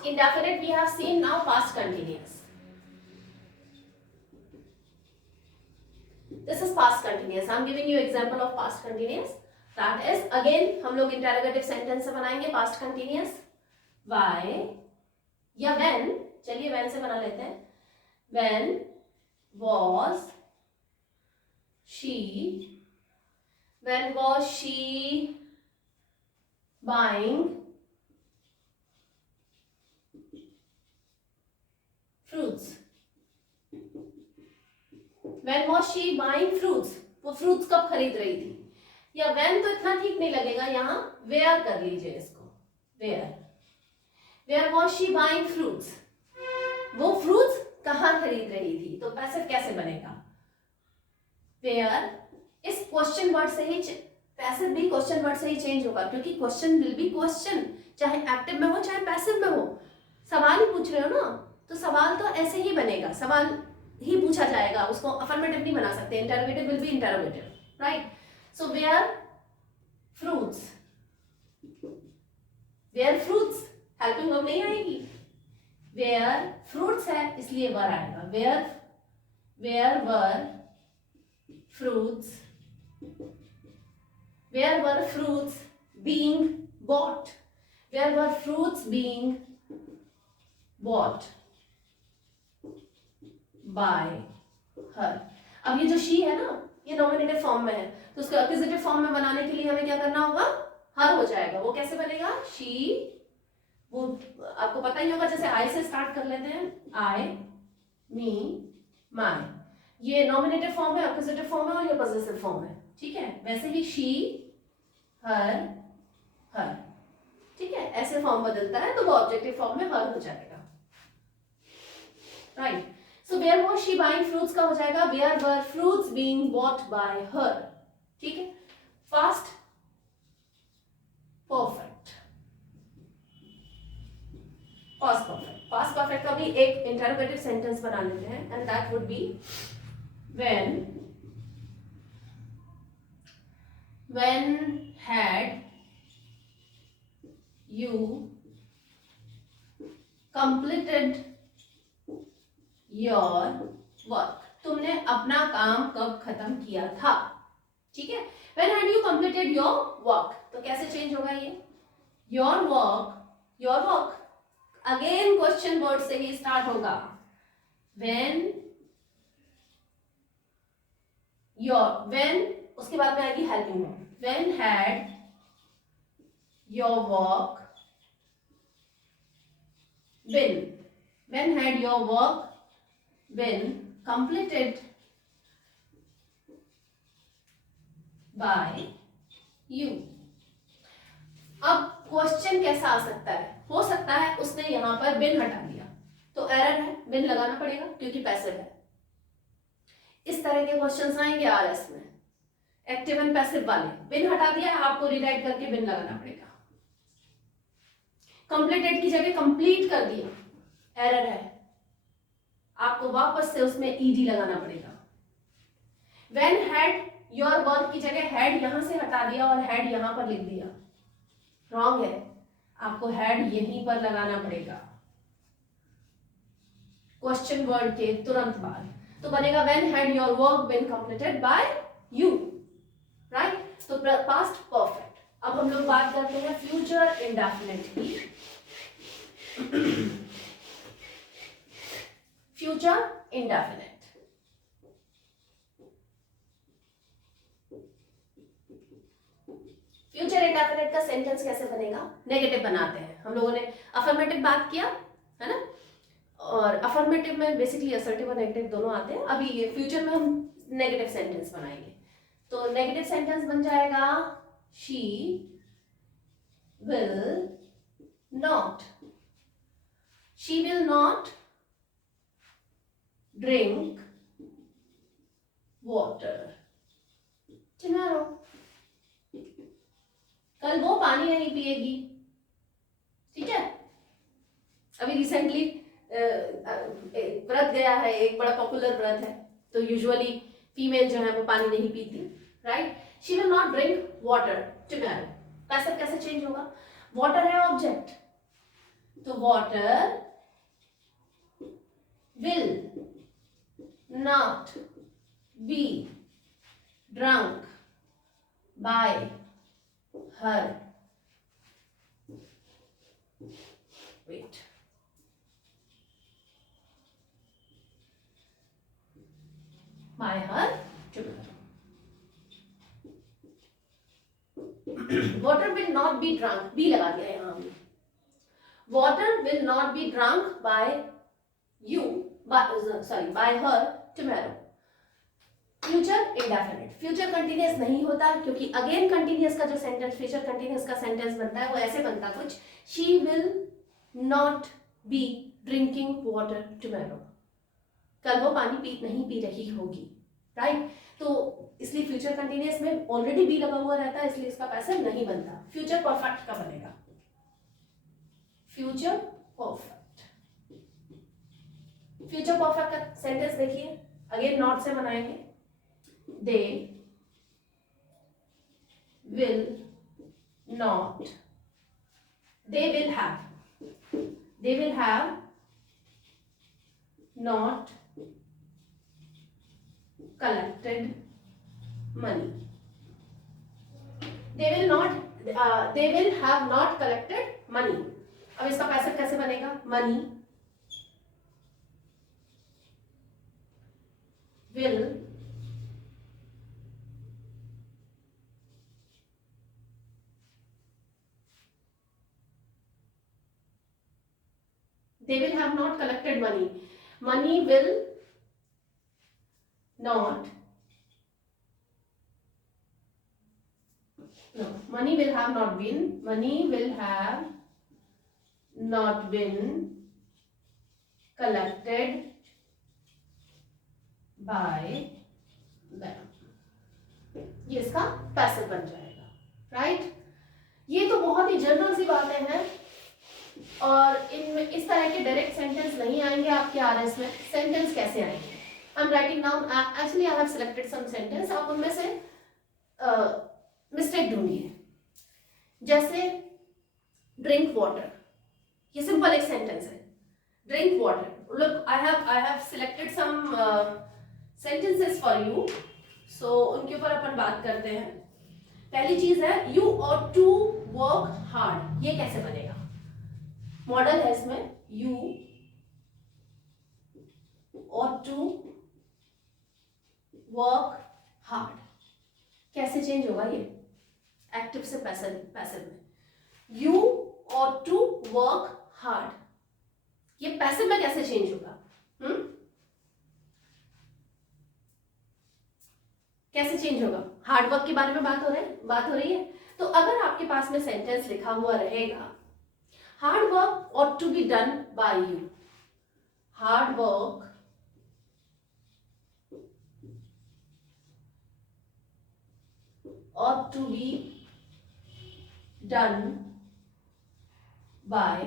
past indefinite we have seen, now past continuous. This is past continuous. I am giving you example of past continuous. That is again हम लोग interrogative sentence से बनाएंगे past continuous. Why या when, चलिए when से बना लेते हैं. When was she buying fruits? When was she buying fruits? वो fruits कब खरीद रही थी? या when तो इतना ठीक नहीं लगेगा, यहाँ where कर लीजिए इसको. Where was she buying fruits? वो fruits कहाँ खरीद रही थी? तो पैसिव कैसे बनेगा? Where इस क्वेश्चन वर्ड से ही, पैसिव भी क्वेश्चन वर्ड से ही चेंज होगा, क्योंकि क्वेश्चन विल बी क्वेश्चन, चाहे एक्टिव में हो चाहे पैसिव में हो. सवाल ही पूछ रहे हो ना, तो सवाल तो ऐसे ही बनेगा, सवाल ही पूछा जाएगा, उसको अफर्मेटिव नहीं बना सकते. Interrogative will be interrogative, right. So where fruits helping verb नहीं आएगी. वेयर फ्रूट्स है इसलिए वर आएगा. Where were fruits being bought? Where were fruits being bought by her? अब ये जो she है ना, ये नॉमिनेटिव फॉर्म में है, तो उसको एक्विजिटिव फॉर्म में बनाने के लिए हमें क्या करना होगा? हर हो जाएगा. वो कैसे बनेगा? she, वो आपको पता ही होगा, जैसे I से स्टार्ट कर लेते हैं, I, me, my. ये नॉमिनेटिव फॉर्म है, एक्विजिटिव फॉर्म है और ये पॉजेसिव फॉर्म है. ठीक है, वैसे ही she, her. ठीक है, ऐसे फॉर्म बदलता है तो वो ऑब्जेक्टिव फॉर्म में हर हो जाएगा. Right. So where was she buying fruits का हो जाएगा where were fruits being bought by her. ठीक है. Fast perfect. पास्ट परफेक्ट का भी एक इंटरोगेटिव सेंटेंस बना लेते हैं, and that would be when had you completed your work? तुमने अपना काम कब खत्म किया था? ठीक है. when had you completed your work, तो कैसे चेंज होगा ये? your work again question word से ही स्टार्ट होगा. when उसके बाद में आएगी helping verb. when had your work been completed by you? अब क्वेश्चन कैसा आ सकता है? हो सकता है उसने यहां पर बिन हटा दिया, तो एरर है, बिन लगाना पड़ेगा क्योंकि पैसिव है. इस तरह के क्वेश्चंस आएंगे आरएस में, एक्टिव एंड पैसिव वाले. बिन हटा दिया, आपको रीराइट करके बिन लगाना पड़ेगा. कंप्लीटेड की जगह कंप्लीट कर दिया, एरर है, आपको वापस से उसमें ईडी लगाना पड़ेगा. व्हेन हैड योर वर्क की जगह हैड यहां से हटा दिया और हैड यहां पर लिख दिया, रॉन्ग है, आपको हैड यहीं पर लगाना पड़ेगा क्वेश्चन वर्ड के तुरंत बाद. तो बनेगा when had your work been completed by you, right? तो past perfect. अब हम लोग बात करते हैं फ्यूचर इंडेफिनिट की. फ्यूचर इंडेफिनिट, फ्यूचर इंडेफिनिट का सेंटेंस कैसे बनेगा? नेगेटिव बनाते हैं. हम लोगों ने अफर्मेटिव बात किया है ना, और अफर्मेटिव में बेसिकली असर्टिव और नेगेटिव दोनों आते हैं. अभी ये फ्यूचर में हम नेगेटिव सेंटेंस बनाएंगे. तो नेगेटिव सेंटेंस बन जाएगा she will not drink water tomorrow. कल वो पानी नहीं पिएगी. ठीक है. अभी रिसेंटली व्रत गया है, एक बड़ा पॉपुलर व्रत है, तो यूजुअली फीमेल जो है वो पानी नहीं पीती, right. She will not drink water tomorrow. Passive कैसे चेंज होगा? वाटर है ऑब्जेक्ट, तो water will not be drunk by her. Wait. By her tomorrow. Water will not be drunk. B लगा दिया यहाँ हमने. Water will not be drunk by you. By her tomorrow. Future indefinite. Future continuous नहीं होता क्योंकि again continuous का जो sentence future continuous का सेंटेंस बनता है वो ऐसे बनता कुछ, she will not be drinking water tomorrow. कल वो पानी नहीं पी रही होगी. राइट. तो इसलिए फ्यूचर कंटिन्यूअस में ऑलरेडी बी लगा हुआ रहता है, इसलिए इसका पैसिव नहीं बनता. फ्यूचर परफेक्ट का बनेगा. Future perfect. फ्यूचर परफेक्ट का सेंटेंस देखिए, अगेन नॉट से बनाएंगे. They will not. They will have not collected money. They will have not collected money. अब इसका पैसिव कैसे बनेगा? Money will they will have not collected money. Money will not. No, money will have not been. Money will have not been collected by them. ये इसका passive बन जाएगा. Right. ये तो बहुत ही जनरल सी बातें हैं और इनमें इस तरह के डायरेक्ट सेंटेंस नहीं आएंगे आपके आरएस में. सेंटेंस कैसे आएंगे? I am writing down. Actually I have selected some sentence. आप उनमें से मिस्टेक ढूंढिए. जैसे ड्रिंक वाटर, ये सिंपल एक सेंटेंस है. Drink water. Look, I have selected some sentences for you. So उनके ऊपर अपन बात करते हैं. पहली चीज है you ought to work hard. ये कैसे बनेगा? मॉडल है इसमें. You ought to work hard. कैसे चेंज होगा ये? एक्टिव से पैसिव में. You ought to work hard. ये पैसिव में कैसे चेंज होगा? कैसे चेंज होगा? हार्ड वर्क के बारे में बात हो रही है. तो अगर आपके पास में सेंटेंस लिखा हुआ रहेगा hard work ought to be done by you. Hard work ought to be done by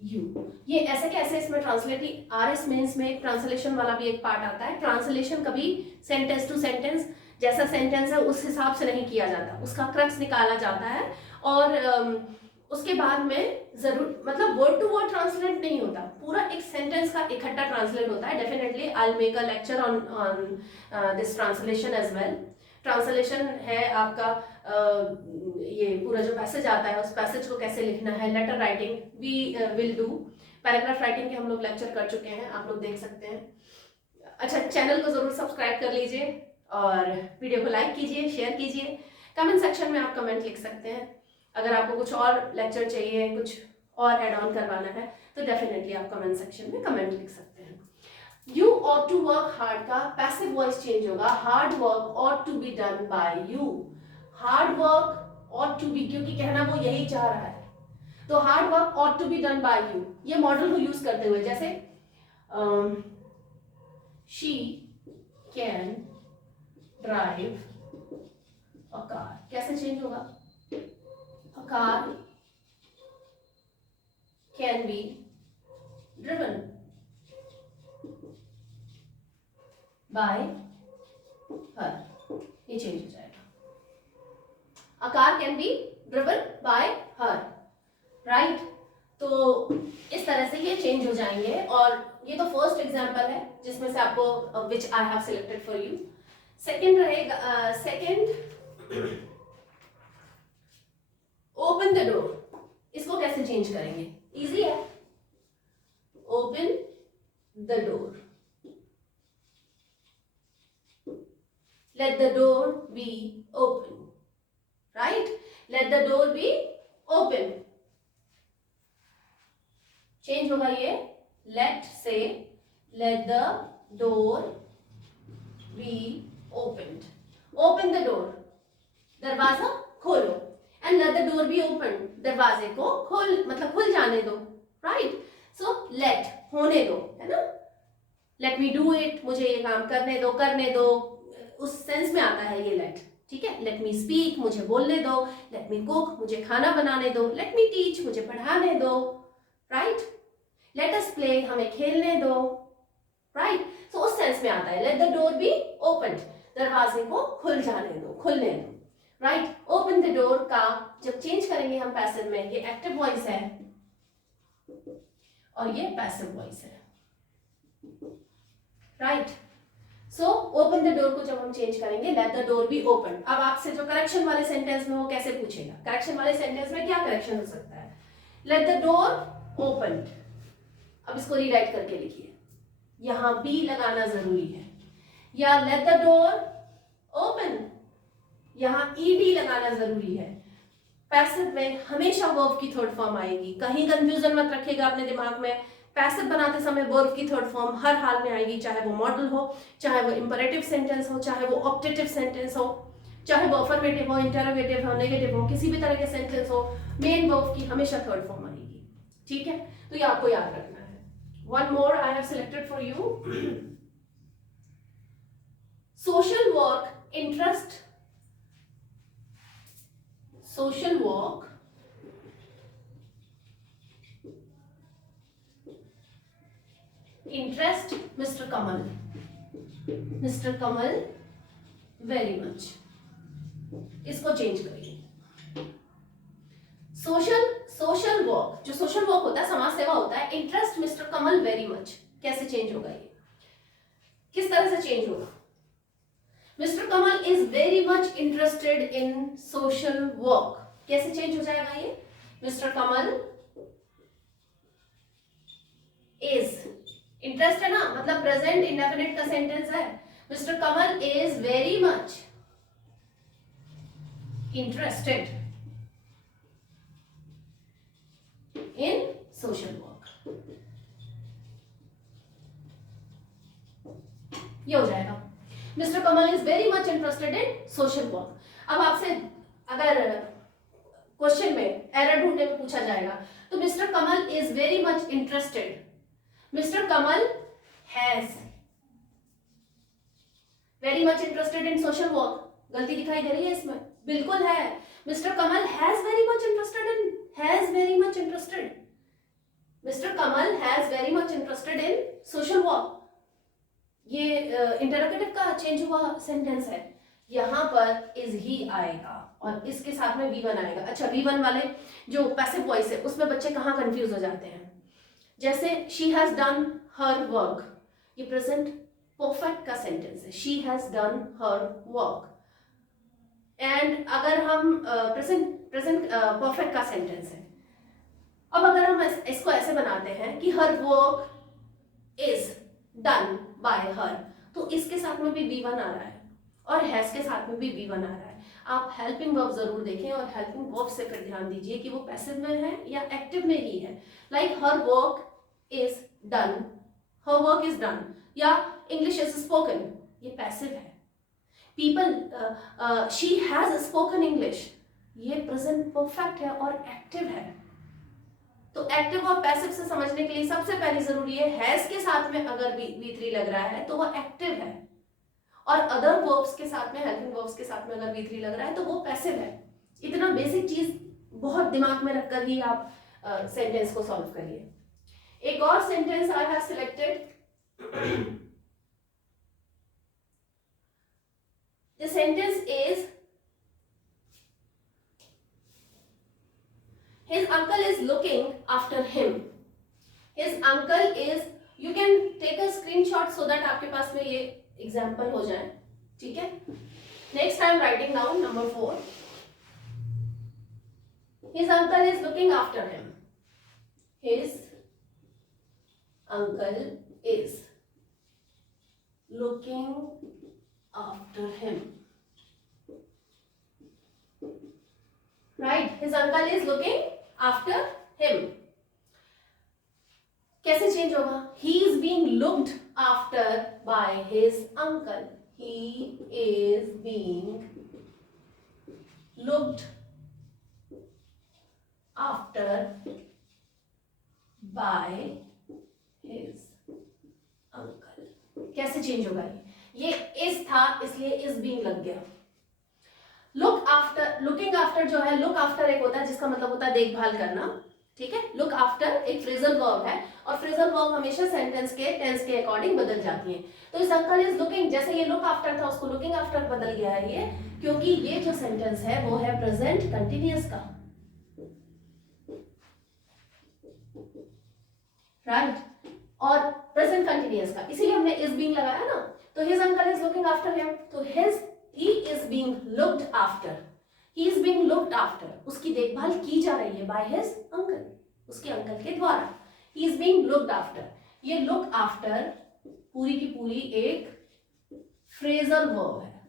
you. ये ऐसे कैसे इसमें ट्रांसलेट आरएस मेंस में ट्रांसलेशन वाला भी एक पार्ट आता है. ट्रांसलेशन कभी सेंटेंस टू सेंटेंस जैसा सेंटेंस है उस हिसाब से नहीं किया जाता. उसका क्रक्स निकाला जाता है और उसके बाद में जरूर मतलब वर्ड टू वर्ड ट्रांसलेट नहीं होता. पूरा एक सेंटेंस का इकट्ठा ट्रांसलेट होता है. Definitely I will make a lecture on this translation as well. Translation है आपका ये पूरा जो पैसेज आता है उस पैसेज को कैसे लिखना है. Letter writing we will do. Paragraph writing के हम लोग लेक्चर कर चुके हैं, आप लोग देख सकते हैं. अच्छा, चैनल को जरूर सब्सक्राइब कर लीजिए और वीडियो को लाइक कीजिए, शेयर कीजिए. कमेंट सेक्शन में आप कमेंट लिख सकते हैं. अगर आपको कुछ और लेक्चर चाहिए, कुछ और ऐड ऑन करवाना है तो डेफिनेटली आप कमेंट सेक्शन में कमेंट लिख सकते हैं. You ought to work hard का पैसिव वॉइस चेंज होगा. Hard work ought to be done by you. Hard work ought to be, क्योंकि कहना वो यही चाह रहा है. तो hard work ought to be done by you ये मॉडल को यूज करते हुए जैसे she can drive a car. कैसे चेंज होगा? A car can be driven by her. ये चेंज हो जाएगा. A car can be driven by her. Right? तो इस तरह से ये चेंज हो जाएंगे। और ये तो फर्स्ट एग्जांपल है जिसमें से आपको which I have selected for you. Second रहेगा, सेकंड ओपन द डोर। इसको कैसे चेंज करेंगे? इजी है, open the door, let the door be open, right? let the door be open, change होगा ये, let से let the door be opened, open the door, दरवाजा खोलो, and let the door be open, दरवाजे को खोल मतलब खुल जाने दो, right? so let होने दो, है ना, let me do it, मुझे ये काम करने दो, उस सेंस में आता है ये लेट, ठीक है। लेट मी स्पीक, मुझे बोलने दो, लेट मी कुक, मुझे खाना बनाने दो, लेट मी टीच, मुझे पढ़ाने दो, राइट। लेट अस प्ले, हमें खेलने दो, राइट। सो उस सेंस में आता है let the door be open, दरवाजे को खुल जाने दो, खुलने दो, राइट। ओपन द डोर का जब चेंज करेंगे हम पैसिव में, ये एक्टिव वॉइस है और ये पैसिव वॉइस है, right. So open the door को जब हम चेंज करेंगे let the door be open. अब आपसे जो करेक्शन वाले सेंटेंस में वो कैसे पूछेगा, करेक्शन वाले सेंटेंस में क्या करेक्शन हो सकता है, लेट द डोर ओपन। अब इसको रीराइट करके लिखिए, यहां बी लगाना जरूरी है, या लेट द डोर ओपन, यहां ईडी लगाना जरूरी है। पैसिव में हमेशा वर्ब की थर्ड फॉर्म आएगी, कहीं कंफ्यूजन मत रखिएगा अपने दिमाग में। पैसिव बनाते समय वर्ब की थर्ड फॉर्म हर हाल में आएगी, चाहे वो मॉडल हो, चाहे वो इंपरेटिव सेंटेंस हो, चाहे वो ऑप्टेटिव सेंटेंस हो, चाहे वो अफर्मेटिव हो, इंटरोगेटिव हो, नेगेटिव हो, किसी भी तरह के सेंटेंस हो, मेन वर्ब की हमेशा थर्ड फॉर्म आएगी, ठीक है। तो ये आपको याद रखना है। One more I have selected for you, social work interest, social work interest Mr. Kamal very much, इसको चेंज करिए। सोशल वर्क, जो सोशल वर्क होता है, समाज सेवा होता है, इंटरेस्ट मिस्टर कमल वेरी मच, कैसे चेंज होगा ये, किस तरह से चेंज होगा? Mister Kamal is very much interested in social work, कैसे चेंज हो जाएगा ये? मिस्टर कमल इज, इंटरेस्ट है ना, मतलब प्रेजेंट इंडेफिनिट का सेंटेंस है। Mister Kamal is very much interested in social work, ये हो जाएगा, mister Kamal is very much interested in social work. अब आपसे अगर क्वेश्चन में एरर ढूंढने में पूछा जाएगा तो mister Kamal is very much interested, mister Kamal has very much interested in social work, गलती दिखाई दे रही है इसमें? बिल्कुल है, mister Kamal has very much interested in, has very much interested, mister Kamal has very much interested in social work. ये interrogative का change हुआ सेंटेंस है, यहां पर इज ही आएगा और इसके साथ में V1 आएगा। अच्छा, V1 वाले जो पैसिव वॉइस है उसमें बच्चे कहाँ कंफ्यूज हो जाते हैं, जैसे she has done her work, ये प्रेजेंट परफेक्ट का सेंटेंस है, she has done her work. And अगर हम प्रेजेंट परफेक्ट का सेंटेंस है, अब अगर हम इसको ऐसे बनाते हैं कि her work is done by हर, तो इसके साथ में भी V1 आ रहा है और हैज के साथ में भी V1 आ रहा है। आप हेल्पिंग वर्ब जरूर देखें और हेल्पिंग वर्ब से फिर ध्यान दीजिए कि वो पैसिव में है या एक्टिव में ही है। Like her work is done, her work is done, या इंग्लिश इज स्पोकन, ये पैसिव है। People she has spoken English, ये प्रेजेंट परफेक्ट है और एक्टिव है। तो एक्टिव और पैसिव से समझने के लिए सबसे पहले जरूरी है हैज के साथ में अगर V3 लग रहा है तो वो एक्टिव है, और अदर वर्ब्स के साथ में, हेल्पिंग वर्ब्स के साथ में अगर V3 लग रहा है तो वो पैसिव है। इतना बेसिक चीज बहुत दिमाग में रखकर ही आप सेंटेंस को सॉल्व करिए। एक और sentence I have selected, the sentence is His uncle is looking after him. His uncle is, you can take a screenshot so that आपके पास में ये एग्जाम्पल हो जाए, ठीक है. Next I am writing down number 4. His uncle is looking after him. His uncle is looking after him. Right? His uncle is looking after him. कैसे change होगा? He is being looked after by his uncle. He is being looked after by his uncle. कैसे change होगा? ये is था इसलिए is being लग गया. Look after, looking after जो है, लुक आफ्टर एक होता है जिसका मतलब होता है देखभाल करना, ठीक है. लुक आफ्टर एक फ्रेजल वर्ब है और फ्रेजल वर्ब हमेशा सेंटेंस के टेंस के अकॉर्डिंग बदल जाती है. तो इस अंकल इज लुकिंग, जैसे ये लुक आफ्टर था उसको लुकिंग आफ्टर बदल गया है ये, क्योंकि ये जो सेंटेंस है वो है प्रेजेंट कंटिन्यूअस का, राइट, और प्रेजेंट कंटिन्यूअस का, इसीलिए हमने इज बीइंग लगाया ना. तो his uncle is looking after him, तो his, he is being looked after, he is being looked after, उसकी देखभाल की जा रही है बाय हिज अंकल, उसके अंकल के द्वारा. He is being looked after, ये लुक आफ्टर पूरी की पूरी एक फ्रेजल वर्ब है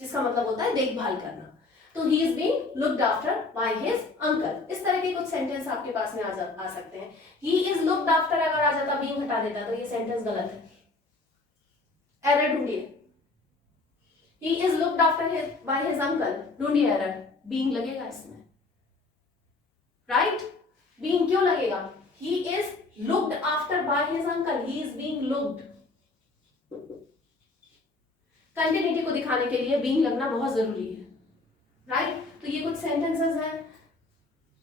जिसका मतलब होता है देखभाल करना. तो ही is being looked after bye his uncle. इस तरह के कुछ सेंटेंस आपके पास में आ सकते हैं. ही इज लुक्ड आफ्टर अगर आ जाता, बीइंग हटा देता तो ये सेंटेंस गलत है. एरर ढूंढिए. He is looked after by his uncle. ढूंढिए एरर. being लगेगा इसमें, right? being क्यों लगेगा? He is looked after by his uncle. He is being looked. Continuity को दिखाने के लिए being लगना बहुत जरूरी है, right? तो ये कुछ सेंटेंसेस हैं.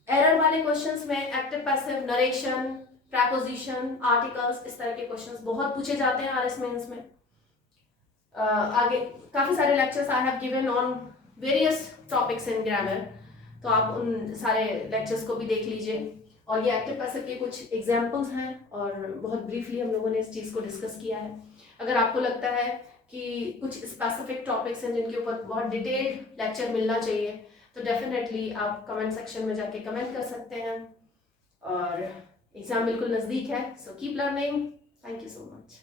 एरर वाले क्वेश्चंस में active passive, narration, preposition, articles, इस तरह के क्वेश्चंस बहुत पूछे जाते हैं आरएस मेंस में. आगे काफ़ी सारे lectures I have given on various topics in grammar, तो आप उन सारे लेक्चर्स को भी देख लीजिए. और ये एक्टिव पैसिव के कुछ एग्जांपल्स हैं और बहुत ब्रीफली हम लोगों ने इस चीज़ को डिस्कस किया है. अगर आपको लगता है कि कुछ स्पेसिफिक टॉपिक्स हैं जिनके ऊपर बहुत डिटेल्ड लेक्चर मिलना चाहिए तो डेफिनेटली आप कमेंट सेक्शन में जाके कमेंट कर सकते हैं. और एग्ज़ाम बिल्कुल नज़दीक है, so keep learning. Thank you so much.